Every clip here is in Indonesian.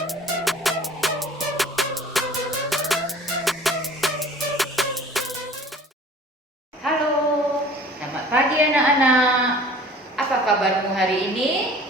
Halo, selamat pagi anak-anak. Apa kabarmu hari ini?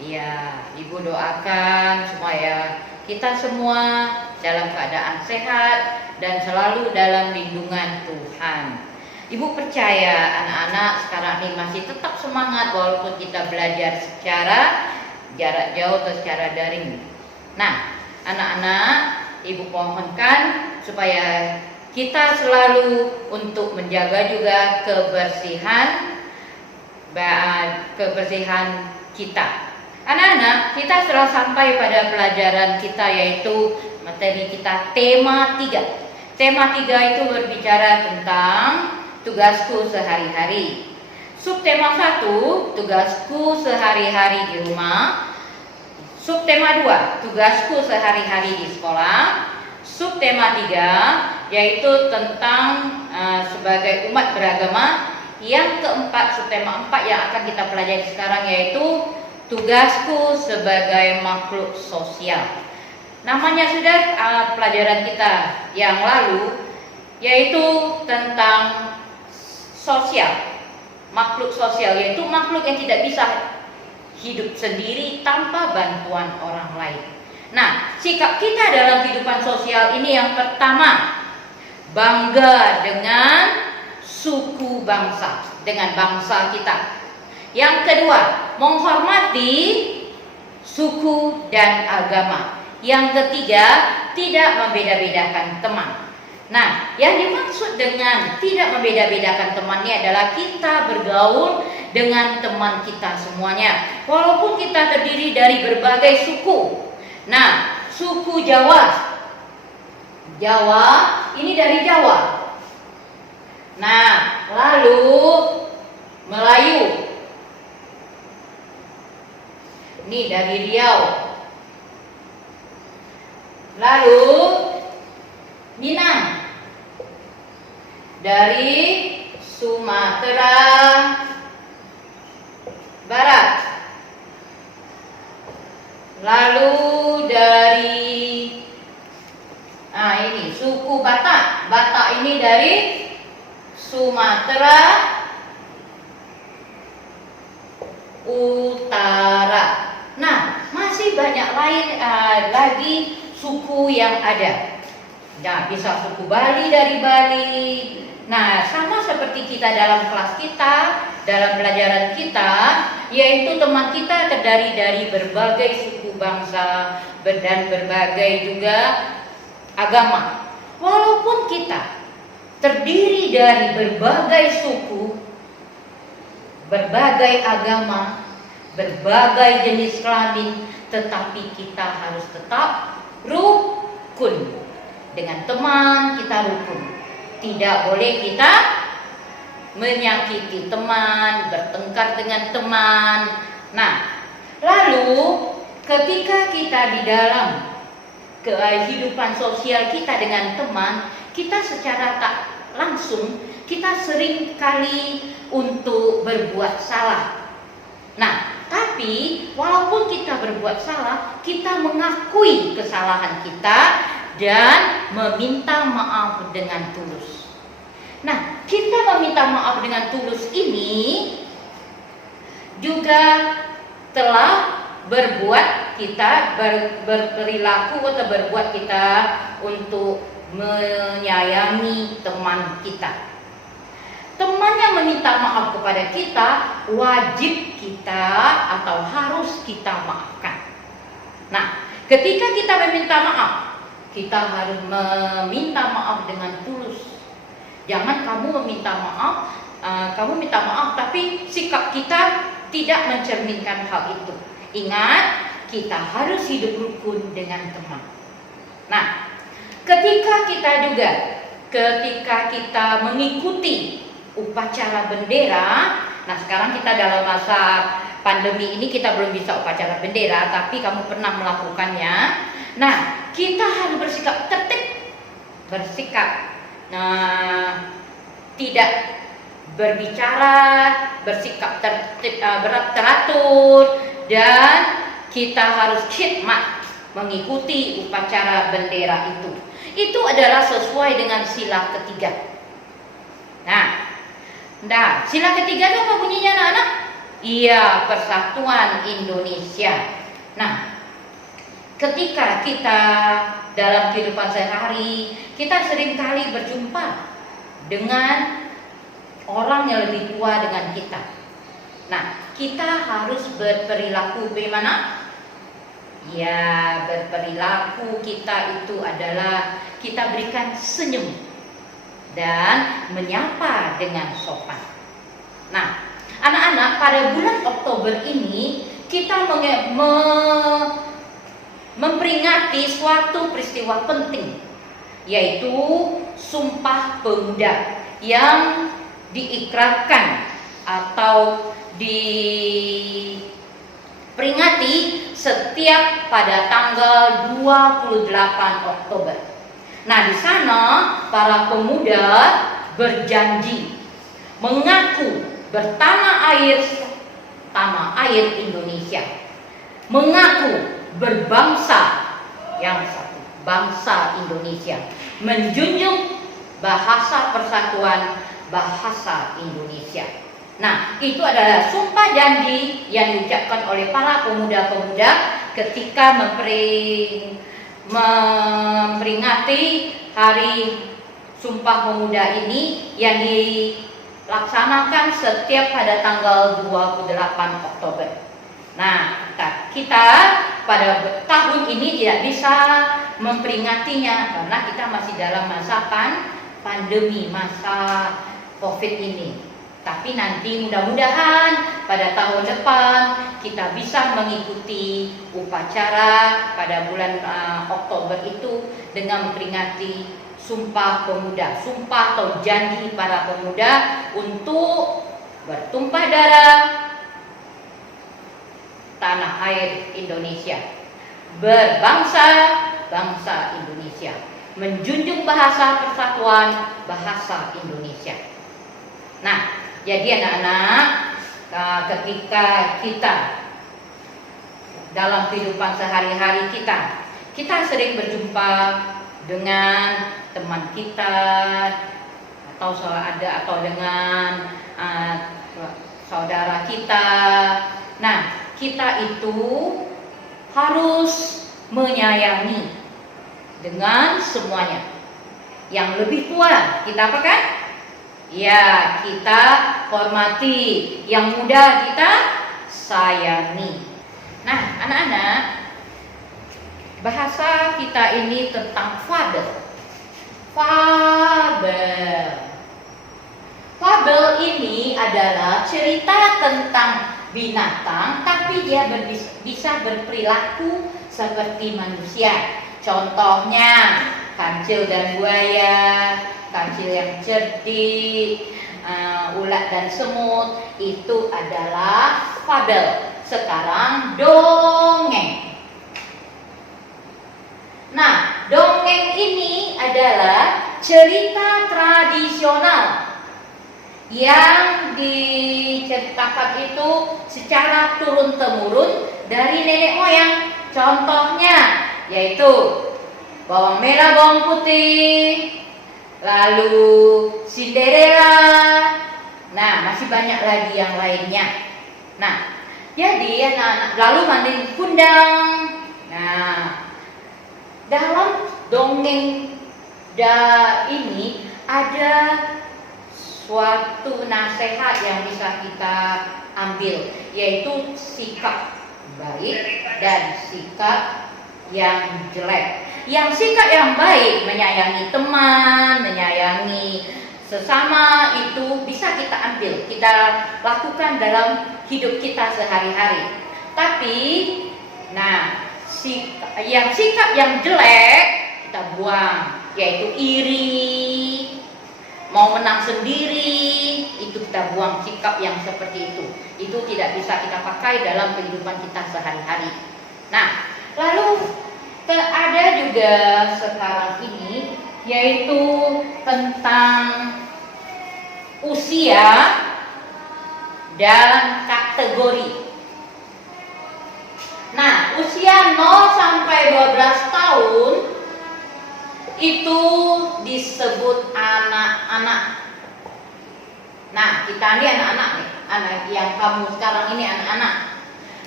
Iya, Ibu doakan supaya kita semua dalam keadaan sehat dan selalu dalam lindungan Tuhan. Ibu percaya anak-anak sekarang ini masih tetap semangat walaupun kita belajar secara jarak jauh atau secara daring. Nah, anak-anak, Ibu mohonkan supaya kita selalu untuk menjaga juga kebersihan kita. Anak-anak, kita telah sampai pada pelajaran kita, yaitu materi kita tema 3. Tema 3 itu berbicara tentang tugasku sehari-hari. Subtema 1, tugasku sehari-hari di rumah. Subtema 2, tugasku sehari-hari di sekolah. Subtema 3, yaitu tentang sebagai umat beragama. Yang keempat, subtema 4 yang akan kita pelajari sekarang, yaitu tugasku sebagai makhluk sosial. Namanya sudah pelajaran kita yang lalu, yaitu tentang sosial, makhluk sosial, yaitu makhluk yang tidak bisa hidup sendiri tanpa bantuan orang lain. Nah, sikap kita dalam kehidupan sosial ini yang pertama, bangga dengan suku bangsa, dengan bangsa kita. Yang kedua, menghormati suku dan agama. Yang ketiga, tidak membeda-bedakan teman. Nah, yang dimaksud dengan tidak membeda-bedakan teman ini adalah kita bergaul dengan teman kita semuanya, walaupun kita terdiri dari berbagai suku. Nah, suku Jawa ini dari Jawa. Nah, lalu Melayu ini dari Riau. Lalu Minang dari Sumatera Barat. Lalu dari ini suku Batak. Batak ini dari Sumatera Utara. Nah, masih banyak lain lagi suku yang ada. Nah, bisa suku Bali dari Bali. Nah, sama seperti kita dalam kelas kita, dalam pelajaran kita, yaitu teman kita terdiri dari berbagai suku bangsa dan berbagai juga agama. Walaupun kita terdiri dari berbagai suku, berbagai agama, berbagai jenis kelamin, tetapi kita harus tetap rukun. Dengan teman kita rukun. Tidak boleh kita menyakiti teman, bertengkar dengan teman. Nah, lalu ketika kita di dalam kehidupan sosial kita dengan teman, kita secara tak langsung kita sering kali untuk berbuat salah. Nah, tapi walaupun kita berbuat salah, kita mengakui kesalahan kita dan meminta maaf dengan tulus. Nah, kita meminta maaf dengan tulus ini juga telah berbuat kita berperilaku atau berbuat kita untuk menyayangi teman kita. Teman yang meminta maaf kepada kita, wajib kita atau harus kita maafkan. Nah, ketika kita meminta maaf, kita harus meminta maaf dengan tulus. Jangan kamu minta maaf tapi sikap kita tidak mencerminkan hal itu. Ingat, kita harus hidup rukun dengan teman. Nah, ketika kita mengikuti upacara bendera, nah sekarang kita dalam masa pandemi ini kita belum bisa upacara bendera, tapi kamu pernah melakukannya. Nah, kita harus bersikap tertib, tidak berbicara, bersikap tertib, teratur, dan kita harus khidmat mengikuti upacara bendera itu. Itu adalah sesuai dengan sila ketiga. Nah, sila ketiga itu apa bunyinya anak-anak? Iya, Persatuan Indonesia. Nah, ketika kita dalam kehidupan sehari-hari, kita seringkali berjumpa dengan orang yang lebih tua dengan kita. Nah, kita harus berperilaku bagaimana? Ya, berperilaku kita itu adalah kita berikan senyum dan menyapa dengan sopan. Nah, anak-anak, pada bulan Oktober ini kita memperingati suatu peristiwa penting, yaitu Sumpah Pemuda yang diikrarkan atau diperingati setiap pada tanggal 28 Oktober. Nah, di sana para pemuda berjanji mengaku bertanah air Indonesia, mengaku berbangsa yang satu, bangsa Indonesia, menjunjung bahasa persatuan bahasa Indonesia. Nah, itu adalah sumpah janji yang diucapkan oleh para pemuda-pemuda ketika memperingati hari Sumpah Pemuda ini yang dilaksanakan setiap pada tanggal 28 Oktober. Nah, kita pada tahun ini tidak bisa memperingatinya karena kita masih dalam masa pandemi, masa COVID ini. Tapi nanti mudah-mudahan pada tahun depan kita bisa mengikuti upacara pada bulan Oktober itu dengan memperingati Sumpah Pemuda, sumpah atau janji para pemuda untuk bertumpah darah tanah air Indonesia, berbangsa bangsa Indonesia, menjunjung bahasa persatuan bahasa Indonesia. Nah, jadi anak-anak, ketika kita dalam kehidupan sehari-hari kita sering berjumpa dengan teman kita atau dengan saudara kita. Nah, kita itu harus menyayangi dengan semuanya. Yang lebih tua kita apa kan? Ya, kita hormati. Yang muda kita sayangi. Nah, anak-anak, bahasa kita ini tentang fabel. Fabel ini adalah cerita tentang binatang, tapi dia bisa berperilaku seperti manusia. Contohnya, kancil dan buaya, kancil yang cerdik, ulat dan semut, itu adalah fabel. Sekarang dongeng. Nah, dongeng ini adalah cerita tradisional yang diceritakan itu secara turun-temurun dari nenek moyang. Contohnya yaitu bawang merah, bawang putih, lalu Cinderella. Nah, masih banyak lagi yang lainnya. Nah, jadi anak-anak, lalu Mandin Kundang. Nah, dalam dongeng ini ada suatu nasihat yang bisa kita ambil, yaitu sikap baik dan sikap yang jelek. Yang sikap yang baik, menyayangi teman, menyayangi sesama, itu bisa kita ambil, kita lakukan dalam hidup kita sehari-hari. Tapi, nah, sikap yang jelek kita buang, yaitu iri, mau menang sendiri, itu kita buang sikap yang seperti itu. Itu tidak bisa kita pakai dalam kehidupan kita sehari-hari. Nah, lalu ada juga sekarang ini, yaitu tentang usia dan kategori. Nah, usia 0 sampai 12 tahun itu disebut anak-anak. Nah, kita ini anak-anak nih, anak yang kamu sekarang ini anak-anak.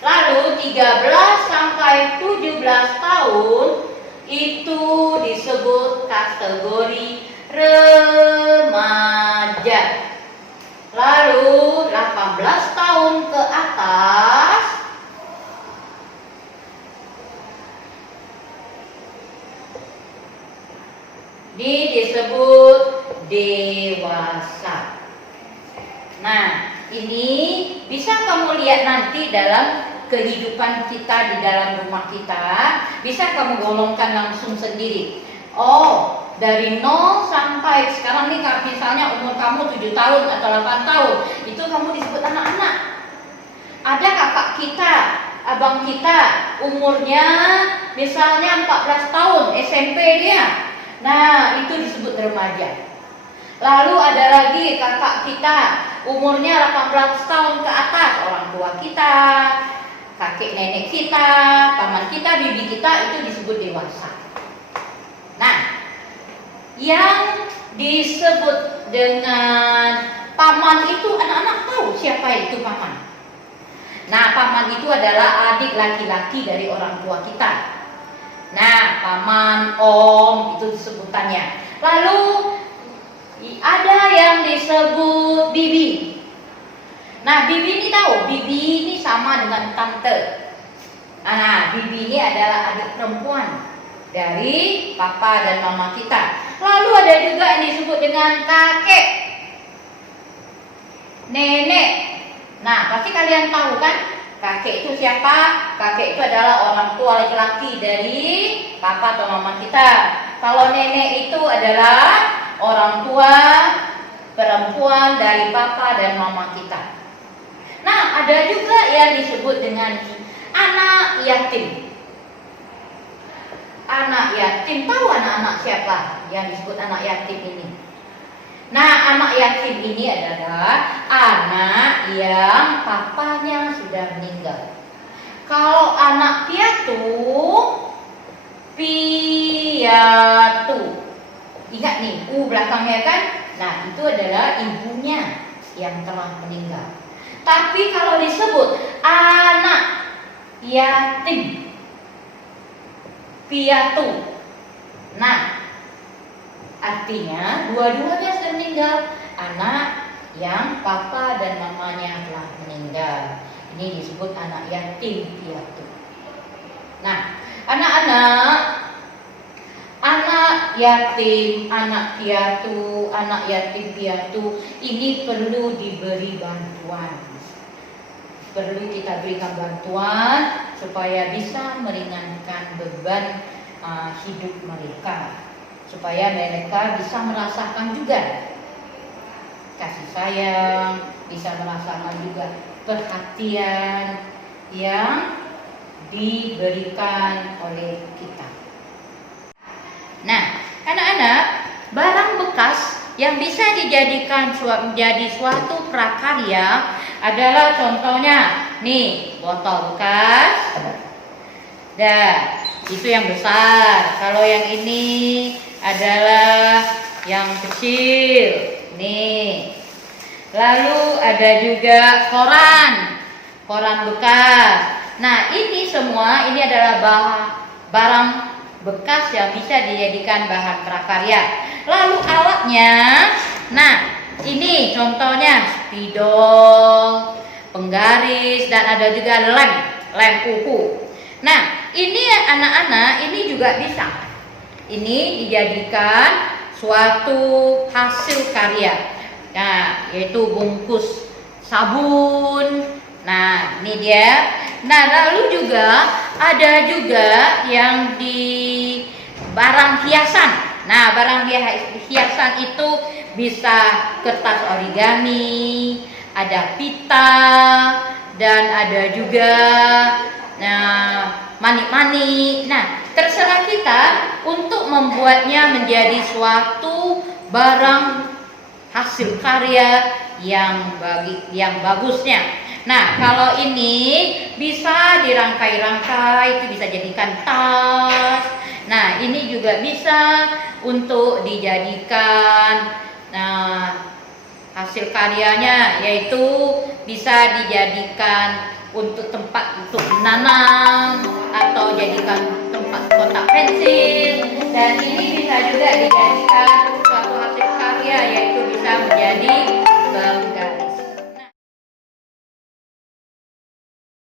Lalu 13 sampai 17 tahun itu disebut kategori remaja. Lalu 18 tahun ke atas ini disebut dewasa. Nah, ini bisa kamu lihat nanti dalam kehidupan kita di dalam rumah kita, bisa kamu golongkan langsung sendiri. Oh, dari 0 sampai sekarang nih, misalnya umur kamu 7 tahun atau 8 tahun, itu kamu disebut anak-anak. Ada kakak kita, abang kita, umurnya misalnya 14 tahun, SMP dia. Nah, itu disebut remaja. Lalu ada lagi kakak kita, umurnya 18 tahun ke atas, orang tua kita, kakek nenek kita, paman kita, bibi kita, itu disebut dewasa. Nah, yang disebut dengan paman itu anak-anak tahu siapa itu paman. Nah, paman itu adalah adik laki-laki dari orang tua kita. Nah, paman, om, itu sebutannya. Lalu ada yang disebut bibi. Nah, bibi ini tahu, bibi ini sama dengan tante. Nah, bibi ini adalah adik perempuan dari papa dan mama kita. Lalu ada juga yang disebut dengan kakek, nenek. Nah, pasti kalian tahu kan, kakek itu siapa? Kakek itu adalah orang tua laki-laki dari papa atau mama kita. Kalau nenek itu adalah orang tua perempuan dari papa dan mama kita. Nah, ada juga yang disebut dengan anak yatim. Anak yatim, tahu anak-anak siapa yang disebut anak yatim ini? Nah, anak yatim ini adalah anak yang papanya sudah meninggal. Kalau anak piatu, ingat nih, belakangnya kan? Nah, itu adalah ibunya yang telah meninggal. Tapi kalau disebut anak yatim piatu, nah artinya dua-duanya sudah meninggal. Anak yang papa dan mamanya telah meninggal, ini disebut anak yatim piatu. Nah, anak-anak, anak yatim, anak piatu, anak yatim piatu ini perlu diberi bantuan. Perlu kita berikan bantuan supaya bisa meringankan beban hidup mereka, supaya mereka bisa merasakan juga kasih sayang, bisa merasakan juga perhatian yang diberikan oleh kita. Nah, anak-anak, barang bekas yang bisa dijadikan menjadi suatu prakarya adalah contohnya nih, botol bekas. Dah, itu yang besar. Kalau yang ini adalah yang kecil. Nih. Lalu ada juga koran bekas. Nah, ini semua ini adalah barang bekas yang bisa dijadikan bahan prakarya. Lalu alatnya, nah ini contohnya spidol, penggaris, dan ada juga lem kuku. Nah, ini anak-anak, ini juga bisa. Ini dijadikan suatu hasil karya. Nah, yaitu bungkus sabun. Nah, ini dia. Nah, lalu juga ada juga yang di barang hiasan. Nah, barang hiasan itu bisa kertas origami, ada pita, dan ada juga manik-manik. Nah, terserah kita untuk membuatnya menjadi suatu barang hasil karya yang bagusnya. Nah, kalau ini bisa dirangkai-rangkai, itu bisa jadikan tas. Nah, ini juga bisa untuk dijadikan, nah, hasil karyanya yaitu bisa dijadikan untuk tempat untuk menanam atau jadikan tempat kotak pensil, dan ini bisa juga dijadikan